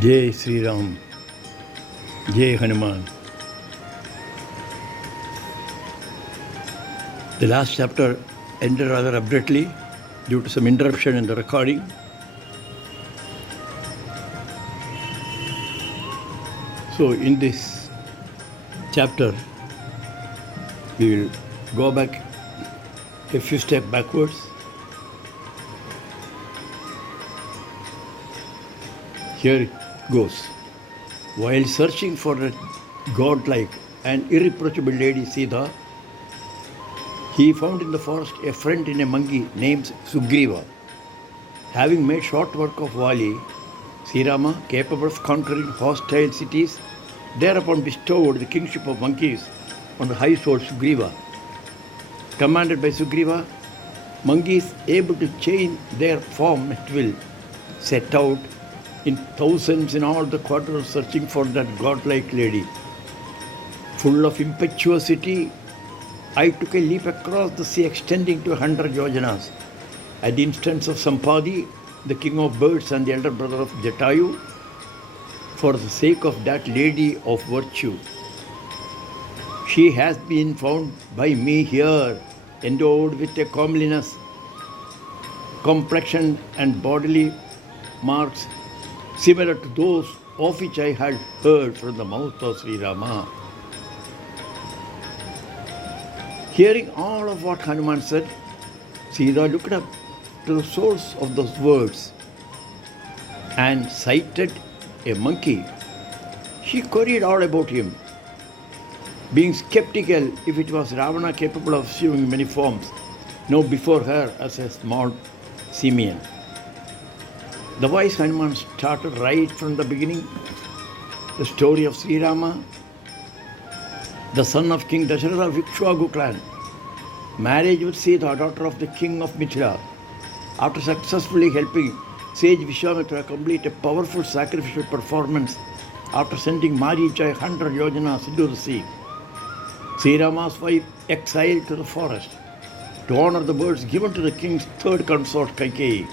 Jai Sri Ram, Jai Hanuman. The last chapter ended rather abruptly due to some interruption in the recording. So in this chapter, we will go back a few steps backwards. Here it goes. While searching for a godlike and irreproachable lady Sita, he found in the forest a friend in a monkey named Sugriva. Having made short work of Vali, Srirama, capable of conquering hostile cities, thereupon bestowed the kingship of monkeys on the high-souled Sugriva. Commanded by Sugriva, monkeys able to change their form at will set out in thousands in all the quarters searching for that godlike lady. Full of impetuosity, I took a leap across the sea extending to 100 yojanas. At the instance of Sampadi, the king of birds and the elder brother of Jatayu, for the sake of that lady of virtue. She has been found by me here, endowed with a comeliness, complexion and bodily marks similar to those of which I had heard from the mouth of Sri Rama. Hearing all of what Hanuman said, Sita looked up to the source of those words and sighted a monkey. She queried all about him, being skeptical if it was Ravana capable of assuming many forms, now before her as a small simian. The wise Hanuman started right from the beginning, the story of Sri Rama, the son of King Dasharatha of Ikshvaku clan, marriage with Sita, daughter of the king of Mithila. After successfully helping sage Vishwamitra complete a powerful sacrificial performance after sending Maricha 100 yojanas into the sea, Sri Rama's wife exiled to the forest to honor the birds given to the king's third consort Kaikeyi.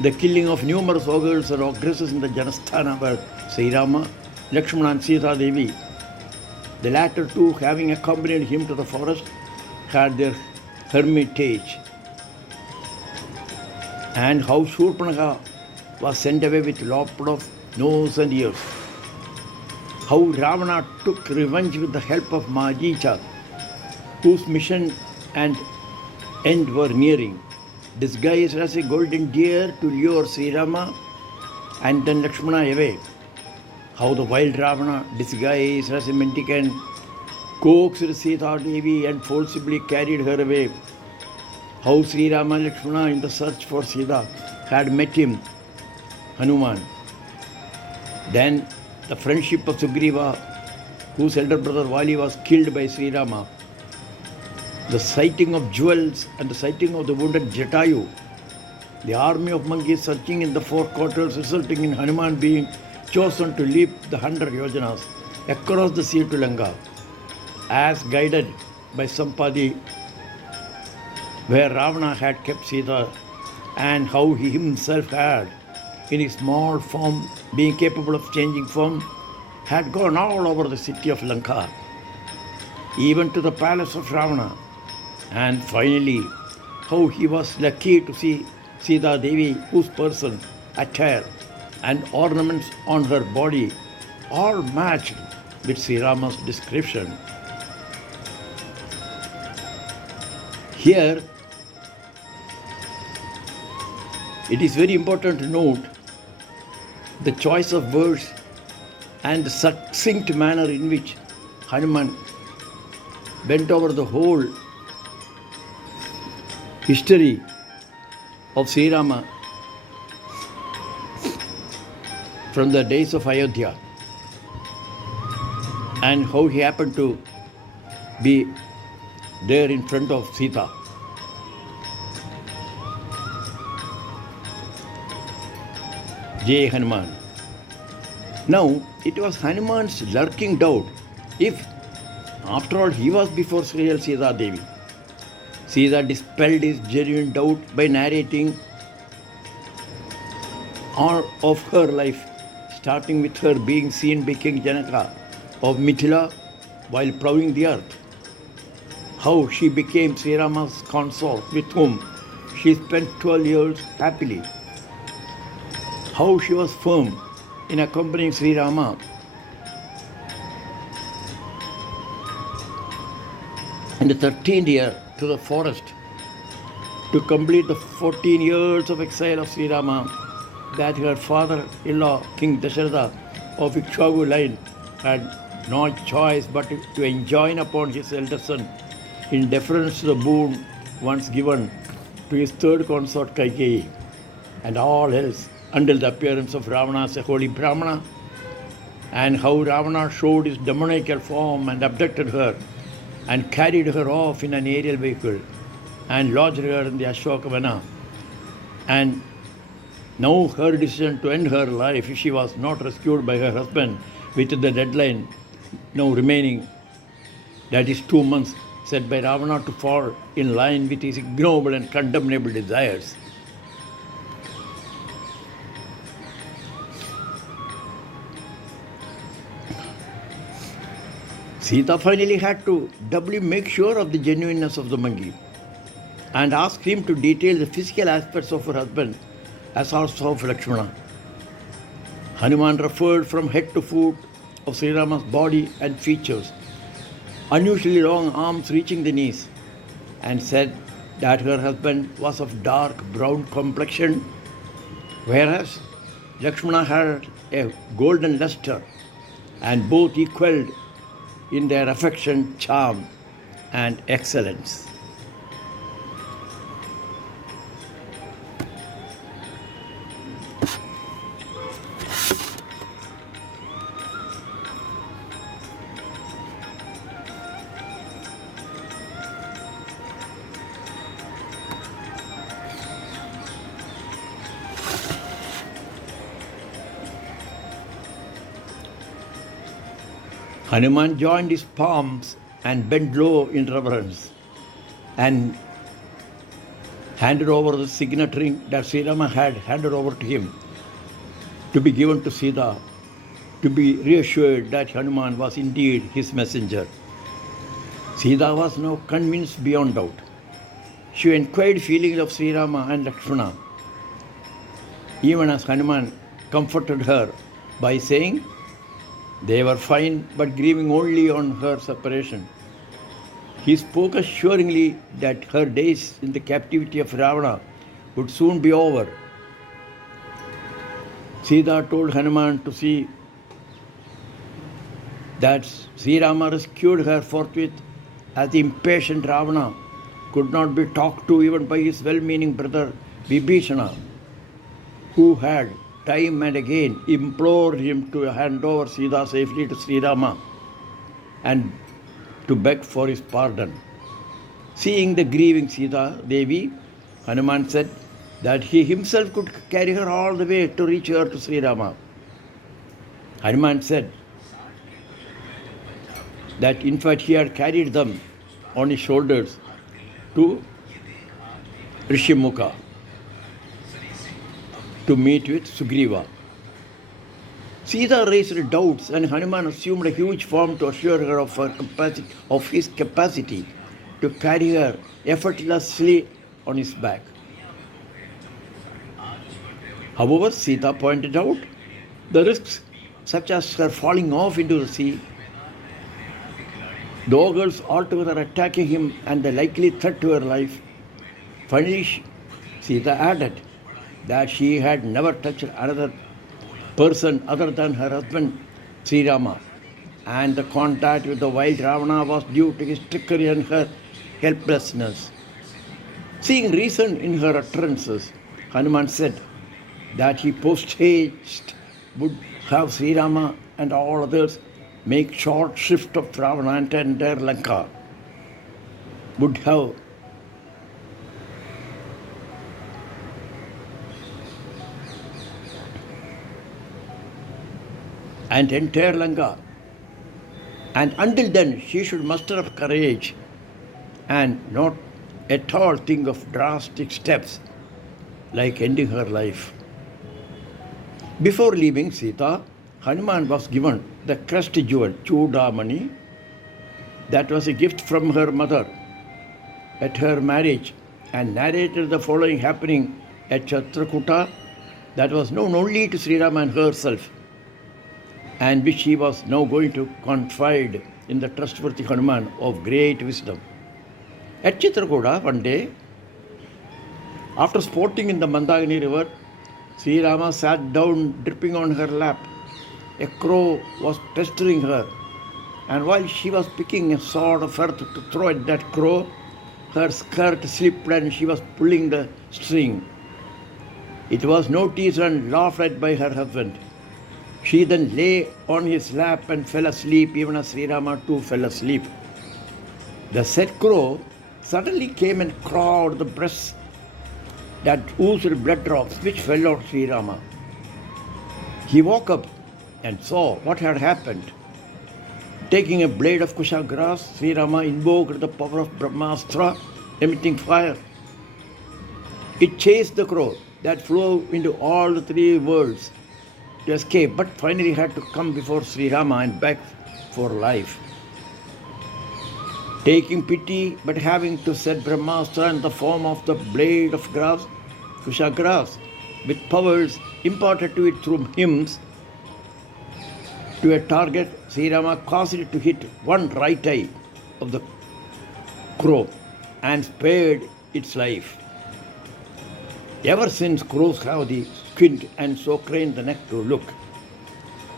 The killing of numerous ogres and ogresses in the Janasthana were Sri Rama, Lakshmana and Sita Devi. The latter two, having accompanied him to the forest, had their hermitage. And how Shurpanakha was sent away with lopped off nose and ears. How Ravana took revenge with the help of Maricha, whose mission and end were nearing, disguised as a golden deer to lure Sri Rama and then Lakshmana away. How the wild Ravana, disguised as a mendicant, coaxed Sita Devi and forcibly carried her away. How Sri Rama and Lakshmana in the search for Sita had met him, Hanuman. Then the friendship of Sugriva, whose elder brother Vali was killed by Sri Rama. The sighting of jewels and the sighting of the wounded Jatayu. The army of monkeys searching in the four quarters, resulting in Hanuman being chosen to leap the 100 yojanas across the sea to Lanka, as guided by Sampadi, where Ravana had kept Sita, and how he himself had, in his small form, being capable of changing form, had gone all over the city of Lanka, even to the palace of Ravana. And finally, how he was lucky to see Sita Devi, whose person, attire, and ornaments on her body all matched with Sri Rama's description. Here, it is very important to note the choice of words and the succinct manner in which Hanuman went over the whole history of Sri Rama from the days of Ayodhya and how he happened to be there in front of Sita. Jai Hanuman. Now, it was Hanuman's lurking doubt if, after all, he was before real Sita Devi. Sita dispelled his genuine doubt by narrating all of her life starting with her being seen by King Janaka of Mithila while plowing the earth. How she became Sri Rama's consort with whom she spent 12 years happily. How she was firm in accompanying Sri Rama in the 13th year to the forest to complete the 14 years of exile of Sri Rama, that her father-in-law, King Dasharatha of Ikshvaku line, had no choice but to enjoin upon his elder son in deference to the boon once given to his third consort Kaikeyi, and all else until the appearance of Ravana as a holy Brahmana, and how Ravana showed his demoniacal form and abducted her and carried her off in an aerial vehicle and lodged her in the Ashokavana. And now her decision to end her life if she was not rescued by her husband with the deadline now remaining, that is 2 months, set by Ravana to fall in line with his ignoble and condemnable desires. Sita finally had to doubly make sure of the genuineness of the monkey and ask him to detail the physical aspects of her husband as also of Lakshmana. Hanuman referred from head to foot of Sri Rama's body and features, unusually long arms reaching the knees, and said that her husband was of dark brown complexion, whereas Lakshmana had a golden luster, and both equaled in their affection, charm, and excellence. Hanuman joined his palms and bent low in reverence and handed over the signet ring that Sri Rama had handed over to him to be given to Sita, to be reassured that Hanuman was indeed his messenger. Sita was now convinced beyond doubt. She inquired feelings of Sri Rama and Lakshmana, even as Hanuman comforted her by saying they were fine but grieving only on her separation. He spoke assuringly that her days in the captivity of Ravana would soon be over. Sita told Hanuman to see that Sri Rama rescued her forthwith, as the impatient Ravana could not be talked to even by his well-meaning brother Vibhishana, who had time and again implored him to hand over Sita safely to Sri Rama and to beg for his pardon. Seeing the grieving Sita Devi, Hanuman said that he himself could carry her all the way to reach her to Sri Rama. Hanuman said that in fact he had carried them on his shoulders to Rishimukha to meet with Sugriva. Sita raised doubts and Hanuman assumed a huge form to assure her of his capacity to carry her effortlessly on his back. However, Sita pointed out the risks such as her falling off into the sea, the ogres altogether attacking him, and the likely threat to her life. Finally, Sita added that she had never touched another person other than her husband Sri Rama, and the contact with the wild Ravana was due to his trickery and her helplessness. Seeing reason in her utterances, Hanuman said that he post-haste would have Sri Rama and all others make short shrift of Ravana and entire Lanka, would have and entire Lanka. And until then, she should muster up courage and not at all think of drastic steps like ending her life. Before leaving Sita, Hanuman was given the crest jewel, Chudamani. That was a gift from her mother at her marriage, and narrated the following happening at Chitrakuta that was known only to Sri Rama and herself, and which he was now going to confide in the trustworthy Hanuman of great wisdom. At Chitrakuta, one day, after sporting in the Mandakini river, Sri Rama sat down dripping on her lap. A crow was pestering her, and while she was picking a sword of earth to throw at that crow, her skirt slipped and she was pulling the string. It was noticed and laughed at by her husband. She then lay on his lap and fell asleep, even as Sri Rama too fell asleep. The said crow suddenly came and clawed the breast that oozed blood drops which fell on Sri Rama. He woke up and saw what had happened. Taking a blade of kusha grass, Sri Rama invoked the power of Brahmastra, emitting fire. It chased the crow that flew into all the three worlds to escape, but finally had to come before Sri Rama and beg for life. Taking pity, but having to set Brahmastra in the form of the blade of grass, kusha grass, with powers imparted to it through hymns, to a target, Sri Rama caused it to hit one right eye of the crow and spared its life. Ever since, crows have the squint and so crane the neck to look.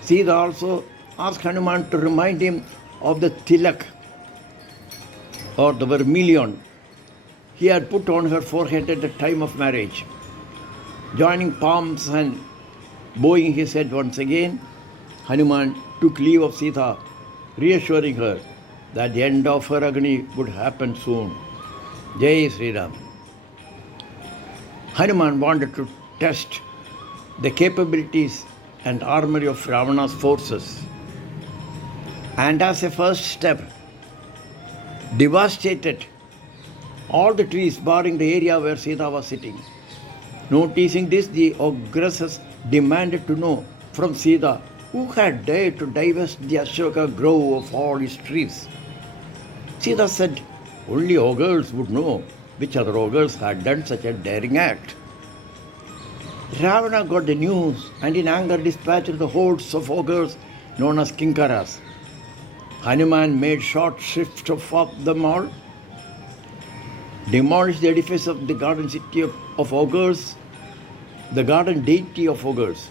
Sita also asked Hanuman to remind him of the tilak or the vermilion he had put on her forehead at the time of marriage. Joining palms and bowing his head once again, Hanuman took leave of Sita, reassuring her that the end of her agony would happen soon. Jai Sri Ram. Hanuman wanted to test the capabilities and armory of Ravana's forces, and as a first step, devastated all the trees barring the area where Sita was sitting. Noticing this, the ogress demanded to know from Sita who had dared to divest the Ashoka grove of all its trees. Sita said only ogres would know which other ogres had done such a daring act. Ravana got the news and in anger dispatched the hordes of ogres known as Kinkaras. Hanuman made short shrift of them all, demolished the edifice of the garden city of ogres, the garden deity of ogres,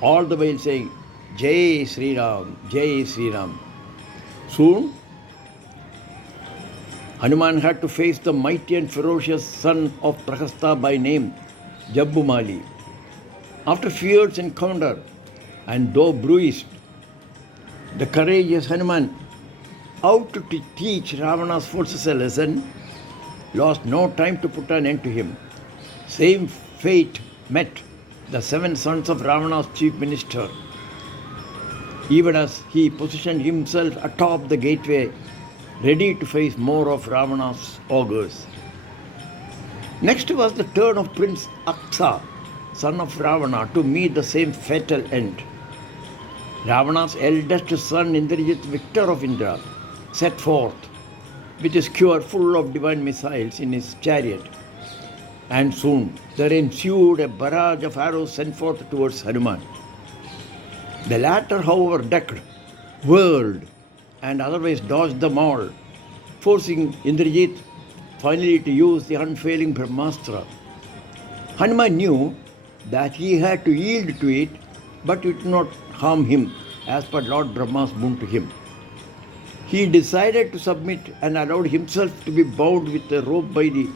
all the while saying, Jai Sri Ram, Jai Sri Ram. Soon, Hanuman had to face the mighty and ferocious son of Prahasta by name, Jabbumali. After fierce encounter, and though bruised, the courageous Hanuman, out to teach Ravana's forces a lesson, lost no time to put an end to him. Same fate met the 7 sons of Ravana's chief minister, even as he positioned himself atop the gateway, ready to face more of Ravana's ogres. Next was the turn of Prince Aksa, son of Ravana, to meet the same fatal end. Ravana's eldest son, Indrajit, victor of Indra, set forth with his skewer full of divine missiles in his chariot, and soon there ensued a barrage of arrows sent forth towards Hanuman. The latter, however, ducked, whirled, and otherwise dodged them all, forcing Indrajit finally to use the unfailing Brahmastra. Hanuman knew that he had to yield to it, but it would not harm him, as per Lord Brahma's boon to him. He decided to submit and allowed himself to be bound with a rope by the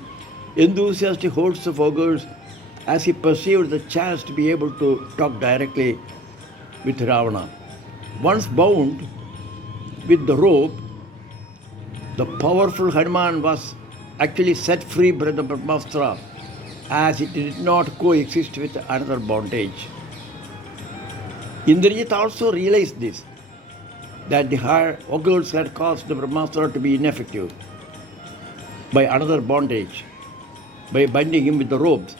enthusiastic hordes of ogres, as he perceived the chance to be able to talk directly with Ravana. Once bound with the rope, the powerful Hanuman was actually set free by the Brahmastra, as it did not coexist with another bondage. Indrajit also realized this, that the higher ogres had caused the Brahmastra to be ineffective by another bondage, by binding him with the ropes.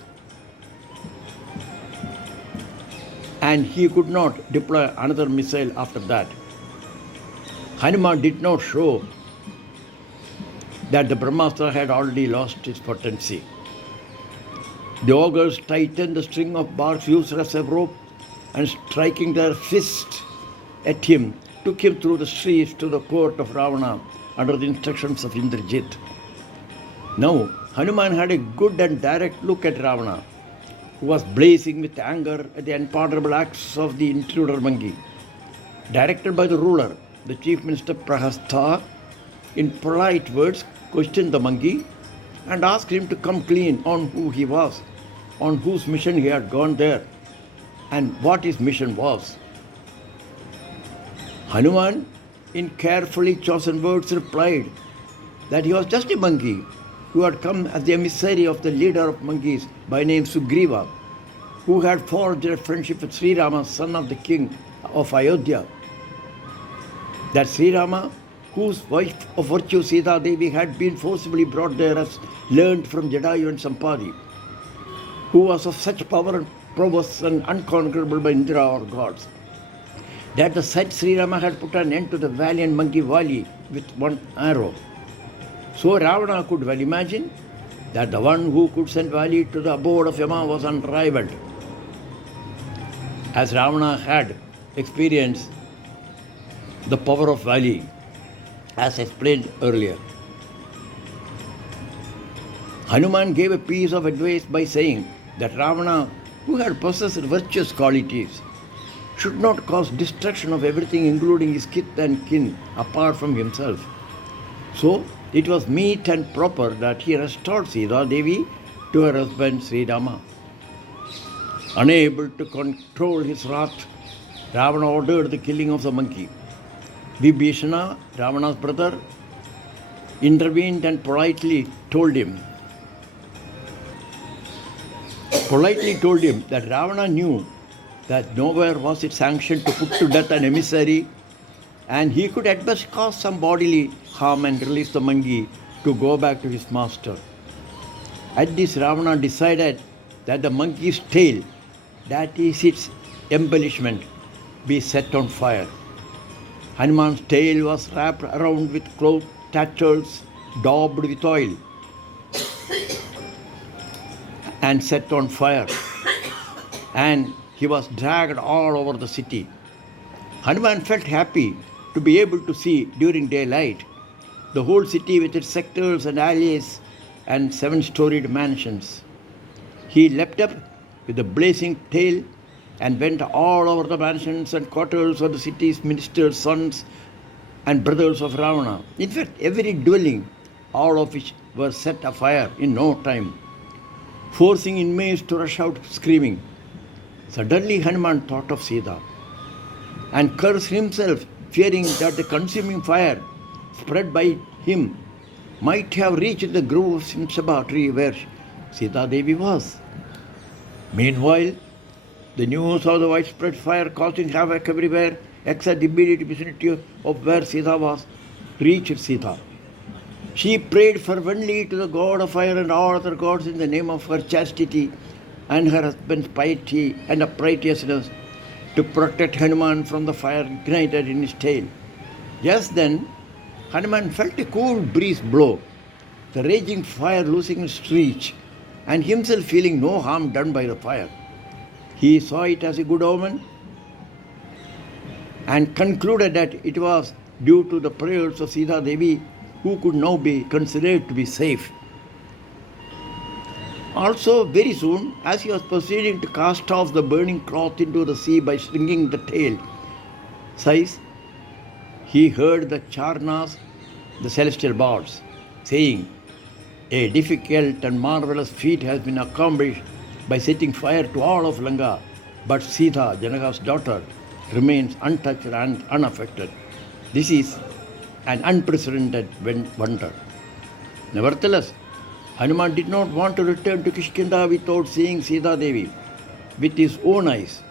and he could not deploy another missile after that. Hanuman did not show that the Brahmastra had already lost its potency. The ogres tightened the string of barbs used as a rope and striking their fist at him, took him through the streets to the court of Ravana under the instructions of Indrajit. Now, Hanuman had a good and direct look at Ravana, who was blazing with anger at the unpardonable acts of the intruder monkey. Directed by the ruler, the chief minister Prahastha, in polite words, questioned the monkey and asked him to come clean on who he was, on whose mission he had gone there, and what his mission was. Hanuman, in carefully chosen words, replied that he was just a monkey who had come as the emissary of the leader of monkeys by name Sugriva, who had forged a friendship with Sri Rama, son of the king of Ayodhya. That Sri Rama, whose wife of virtue Sita Devi had been forcibly brought there as learned from Jadayu and Sampadi, who was of such power and prowess and unconquerable by Indra or gods, that the said Sri Rama had put an end to the valiant monkey Vali with one arrow. So Ravana could well imagine that the one who could send Vali to the abode of Yama was unrivaled. As Ravana had experienced the power of Vali, as explained earlier. Hanuman gave a piece of advice by saying that Ravana, who had possessed virtuous qualities, should not cause destruction of everything, including his kith and kin, apart from himself. So, it was meet and proper that he restored Sita Devi to her husband Sri Rama. Unable to control his wrath, Ravana ordered the killing of the monkey. Vibhishana, Ravana's brother, intervened and politely told him that Ravana knew that nowhere was it sanctioned to put to death an emissary, and he could at best cause some bodily harm and release the monkey to go back to his master. At this, Ravana decided that the monkey's tail, that is its embellishment, be set on fire. Hanuman's tail was wrapped around with cloth tassels daubed with oil and set on fire, and he was dragged all over the city. Hanuman felt happy to be able to see during daylight the whole city with its sectors and alleys and 7-storied mansions. He leapt up with a blazing tail and went all over the mansions and quarters of the city's ministers, sons and brothers of Ravana. In fact, every dwelling, all of which were set afire in no time, forcing inmates to rush out screaming. Suddenly Hanuman thought of Sita and cursed himself, fearing that the consuming fire spread by him might have reached the grove of Simsabha tree where Sita Devi was. Meanwhile, the news of the widespread fire causing havoc everywhere except the immediate vicinity of where Sita was reached Sita. She prayed fervently to the god of fire and all other gods in the name of her chastity and her husband's piety and uprightness to protect Hanuman from the fire ignited in his tail. Just then, Hanuman felt a cool breeze blow, the raging fire losing its reach, and himself feeling no harm done by the fire. He saw it as a good omen and concluded that it was due to the prayers of Sita Devi, who could now be considered to be safe. Also, very soon, as he was proceeding to cast off the burning cloth into the sea by shrinking the tail size, he heard the Charnas, the celestial bards, saying, "A difficult and marvelous feat has been accomplished by setting fire to all of Lanka, but Sita, Janaka's daughter, remains untouched and unaffected. This is an unprecedented wonder." Nevertheless, Hanuman did not want to return to Kishkinda without seeing Sita Devi with his own eyes.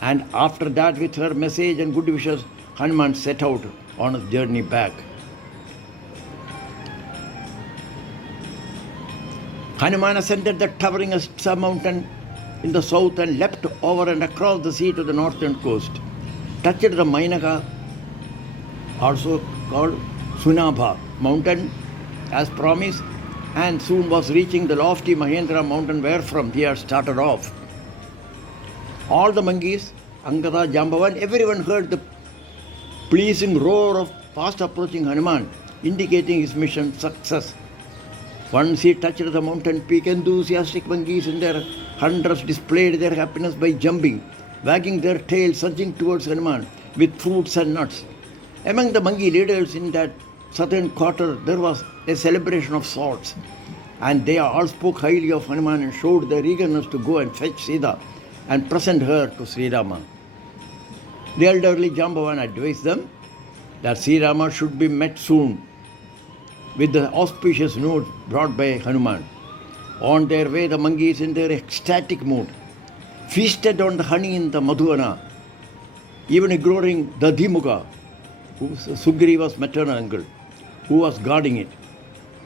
And after that, with her message and good wishes, Hanuman set out on his journey back. Hanuman ascended the towering Asta mountain, in the south and leapt over and across the sea to the northern coast, touched the Mainaka, also called Sunabha mountain as promised, and soon was reaching the lofty Mahendra mountain wherefrom he had started off. All the monkeys, Angada, Jambavan, everyone heard the pleasing roar of fast approaching Hanuman, indicating his mission success. Once he touched the mountain peak, enthusiastic monkeys in their hundreds displayed their happiness by jumping, wagging their tails, surging towards Hanuman with fruits and nuts. Among the monkey leaders in that southern quarter, there was a celebration of sorts, and they all spoke highly of Hanuman and showed their eagerness to go and fetch Sita and present her to Sri Rama. The elderly Jambavan advised them that Sri Rama should be met soon with the auspicious news brought by Hanuman. On their way, the monkeys, in their ecstatic mood, feasted on the honey in the Madhuvana, even ignoring the Dhimuka, who was Sugriva's maternal uncle, who was guarding it.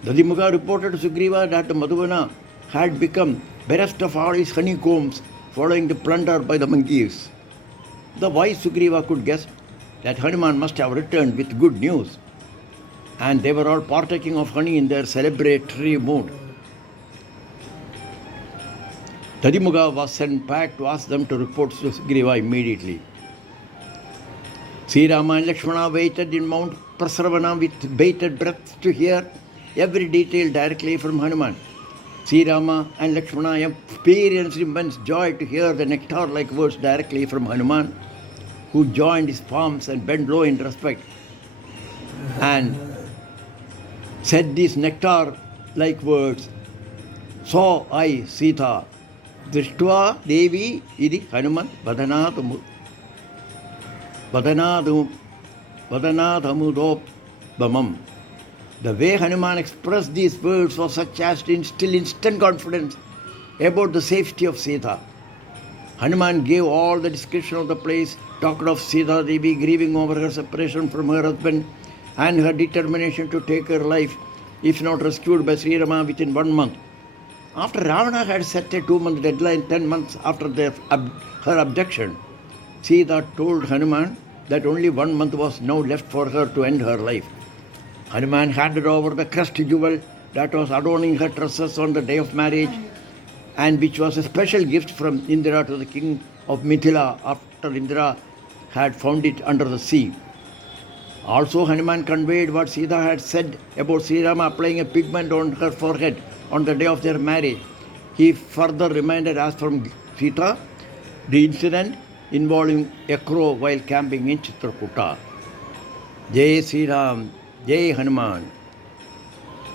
The Dhimuka reported to Sugriva that the Madhuvana had become bereft of all its honeycombs following the plunder by the monkeys. The wise Sugriva could guess that Hanuman must have returned with good news, and they were all partaking of honey in their celebratory mood. Tadimuga was sent back to ask them to report to Sugriva immediately. Sri Rama and Lakshmana waited in Mount Prasravana with bated breath to hear every detail directly from Hanuman. Sri Rama and Lakshmana experienced immense joy to hear the nectar-like words directly from Hanuman, who joined his palms and bent low in respect and said these nectar-like words, "Saw I Sita, Drishtva Devi Idi Hanuman Vadanadamudobamam." The way Hanuman expressed these words was such as to instill instant confidence about the safety of Sita. Hanuman gave all the description of the place, talked of Sita Devi grieving over her separation from her husband and her determination to take her life, if not rescued by Sri Rama within 1 month. After Ravana had set a 2-month deadline 10 months after her abduction, Sita told Hanuman that only 1 month was now left for her to end her life. Hanuman handed over the crest jewel that was adorning her tresses on the day of marriage, and which was a special gift from Indra to the king of Mithila after Indra had found it under the sea. Also, Hanuman conveyed what Sita had said about Sri Rama applying a pigment on her forehead on the day of their marriage. He further reminded us from Sita the incident involving a crow while camping in Chitrakuta. Jai Sri Ram, Jai Hanuman.